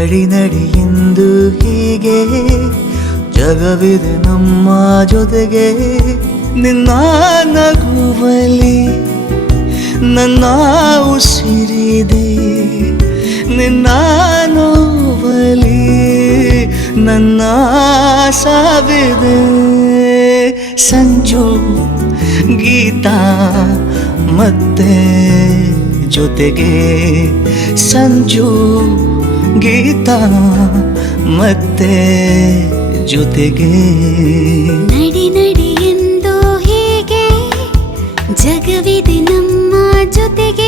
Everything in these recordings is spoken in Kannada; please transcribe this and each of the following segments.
ನಡಿ ನಡಿ ಇಂದು ಹೀಗೆ ಜಗವಿದೆ ನಮ್ಮ ಜೊತೆಗೆ. ನಿನ್ನ ನಗುವಲಿ ನನ್ನ ಉಸಿರಿದೆ ನಿನ್ನ ನೋವಲಿ ನನ್ನ ಸಾವಿದೆ. ಸಂಜು, ಗೀತಾ ಮತ್ತೆ ಜೊತೆಗೆ ಸಂಜು, ಗೀತಾ ಮತ್ತೆ ಜೊತೆಗೆ. ಜೊತೆಗೆ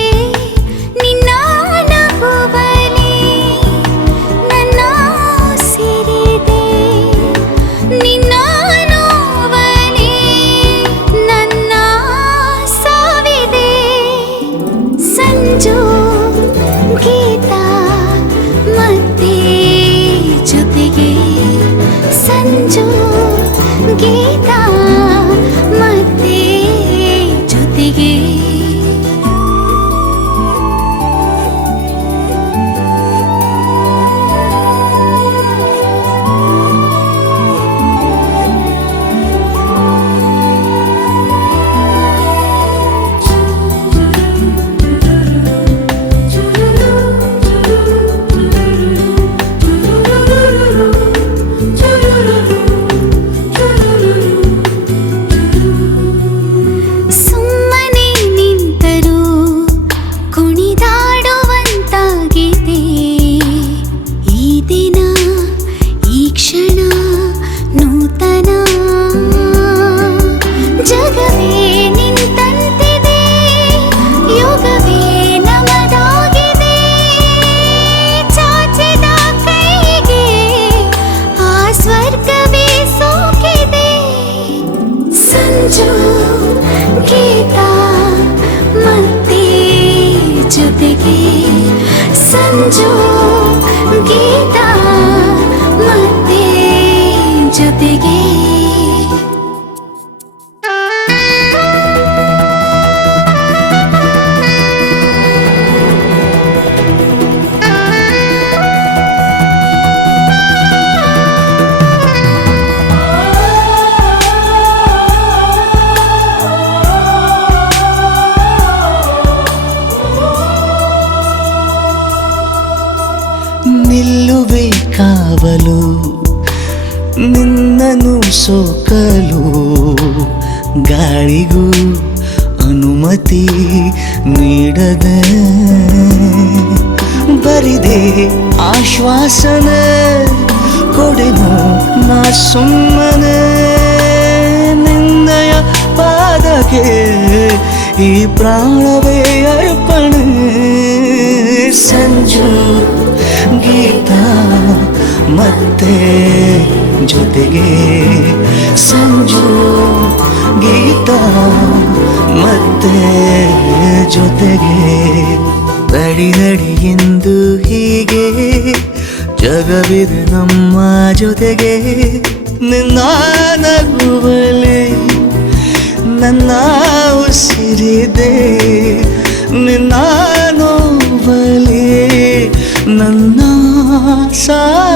ಸಂಜು ಕಾವಲು ನಿನ್ನನು ಸೋಕಲು ಗಾಳಿಗೂ ಅನುಮತಿ ನೀಡದೆ ಬರಿದೆ ಆಶ್ವಾಸನೆ ಕೊಡೆನು ನಾ ಸುಮ್ಮನೆ. ನಿನ್ನಯ ಪಾದಕ್ಕೆ ಈ ಪ್ರಾಣವೇ ಅರ್ಪಣೆ. ಸಂಜು ಗೀತಾ. ಮತ್ತೆ ಜೊತೆಗೆ ಸಂಜು ಗೀತಾ ಮತ್ತೆ ಜೊತೆಗೆ ನಡಿ ನಡಿ ಎಂದು ಹೀಗೆ ಜಗವಿದು ನಮ್ಮ ಜೊತೆಗೆ ನಿನ್ನ ನಗುವಲೆ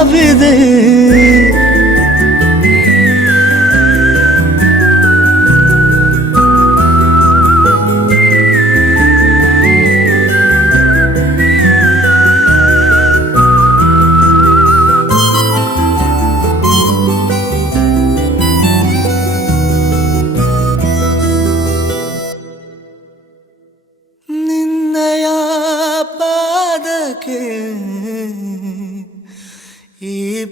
ಸಾವಿದೆ ಈ